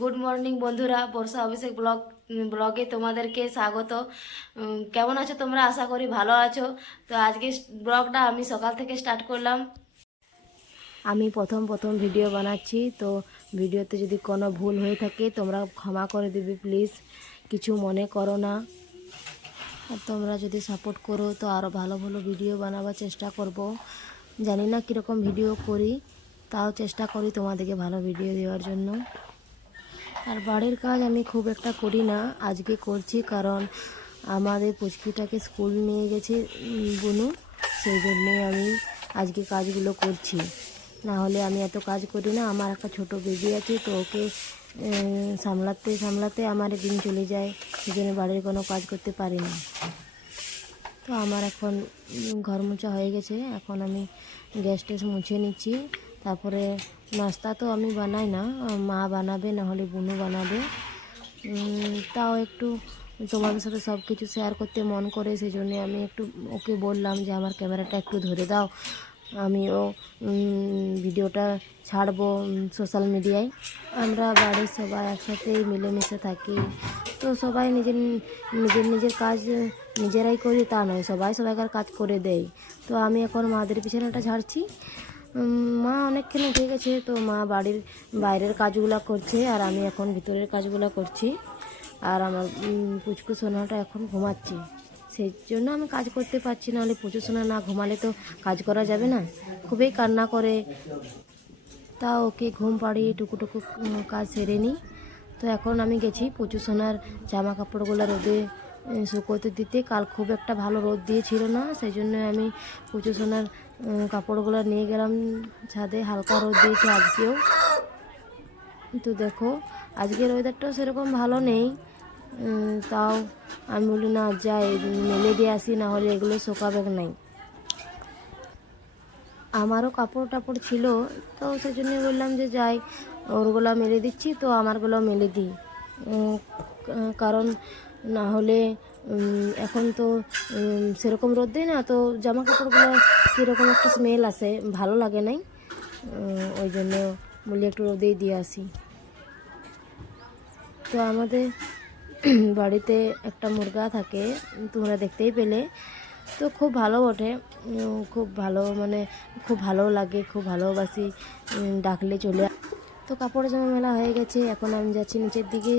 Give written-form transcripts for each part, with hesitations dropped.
Good morning বন্ধুরা, বর্ষা অভিষেক ব্লগে তোমাদেরকে স্বাগত। কেমন আছো তোমরা? আশা করি ভালো আছো। তো আজকে ব্লগটা আমি সকাল থেকে স্টার্ট করলাম। আমি প্রথম ভিডিও বানাচ্ছি, তো ভিডিওতে যদি কোনো ভুল হয়ে থাকে তোমরা ক্ষমা করে দিবে প্লিজ, কিছু মনে করো না। আর তোমরা যদি সাপোর্ট করো তো আরও ভালো ভালো ভিডিও বানাবার চেষ্টা করব। জানি না কীরকম ভিডিও করি, তাও চেষ্টা করি তোমাদেরকে ভালো ভিডিও দেওয়ার জন্য। আর বাড়ির কাজ আমি খুব একটা করি না, আজকে করছি কারণ আমাদের পুচকিটাকে স্কুল নিয়ে গেছে বুনু, সেই জন্যে আমি আজকে কাজগুলো করছি। না হলে আমি এত কাজ করি না। আমার একটা ছোট বেবি আছে, তো ওকে সামলাতে সামলাতে আমার দিন চলে যায়, সেই জন্য বাড়ির কোনো কাজ করতে পারি না। তো আমার এখন ঘর মোছা হয়ে গেছে, এখন আমি গ্যাস ট্যাস মুছে নিচ্ছি। তারপরে নাস্তা তো আমি বানাই না, মা বানাবে, না হলে বুনু বানাবে। তাও একটু তোমাদের সাথে সব কিছু শেয়ার করতে মন করে, সেই জন্য আমি একটু ওকে বললাম যে আমার ক্যামেরাটা একটু ধরে দাও, আমিও ভিডিওটা ছাড়বো সোশ্যাল মিডিয়ায়। আমরা বাড়ির সবাই একসাথে মিলেমিশে থাকি, তো সবাই নিজের কাজ নিজেরাই করি তা নয়, সবাই সবাইকার কাজ করে দেয়। তো আমি এখন মাদের পিছনেটা ঝাড়ছি। মা অনেকক্ষণ উঠে গেছে, তো মা বাড়ির বাইরের কাজগুলো করছে আর আমি এখন ভিতরের কাজগুলো করছি। আর আমার পুচকু সোনাটা এখন ঘুমাচ্ছে, সেই জন্য আমি কাজ করতে পারছি না। হলে পুচকু সোনা না ঘুমালে তো কাজ করা যাবে না, খুবই কান্না করে। তা ওকে ঘুম পাড়িয়ে টুকু কাজ সেরে নিই। তো এখন আমি গেছি পুচু সোনার জামা কাপড়গুলো রোদে শুকোতে দিতে। কাল খুব একটা ভালো রোদ দিয়েছিল না, সেই জন্য আমি পুচু সোনার কাপড়গুলো নিয়ে গেলাম ছাদে। হালকা রোদ দিয়েছে আজকেও। তো দেখো আজকের ওয়েদারটাও সেরকম ভালো নেই, তাও আমি বলি না যাই মেলে দিয়ে আসি, না হলে এগুলো শোকাবে নাই। আমারও কাপড় টাপড় ছিল, তো সেই জন্য বললাম যে যাই ওরগুলো মেলে দিচ্ছি, তো আমারগুলো মেলে দিই। কারণ না হলে এখন তো সেরকম রোদ দেয় না, তো জামা কাপড়গুলো কীরকম একটা স্মেল আসে, ভালো লাগে নাই। ওই জন্য বলি একটু রোদেই দিয়ে আসি। তো আমাদের বাড়িতে একটা মুরগা থাকে, তোমরা দেখতেই পেলে। তো খুব ভালো ওঠে, খুব ভালো, মানে খুব ভালো লাগে, খুব ভালোবাসি, ডাকলে চলে। তো কাপড় জামা মেলা হয়ে গেছে, এখন আমি যাচ্ছি নিচের দিকে।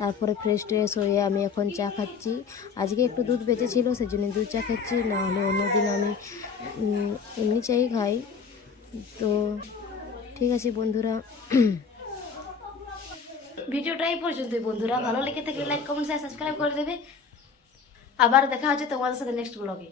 তারপরে ফ্রেশ ট্রেশ হয়ে আমি এখন চা খাচ্ছি। আজকে একটু দুধ বেঁচেছিল, সেই জন্য দুধ চা খাচ্ছি, না হলে অন্যদিন আমি এমনি চাই খাই। তো ঠিক আছে বন্ধুরা, ভিডিওটা এই পর্যন্তই। বন্ধুরা ভালো লেগে থাকলে লাইক কমেন্ট শেয়ার সাবস্ক্রাইব করে দেবে। আবার দেখা হচ্ছে তোমাদের সাথে নেক্সট ব্লগে।